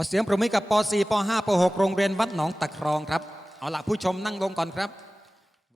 ขอเสียงปรบมือกับป .4 ป .5 ป .6 โรงเรียนวัดหนองตะครองครับ เอาละผู้ชมนั่งลงก่อนครับ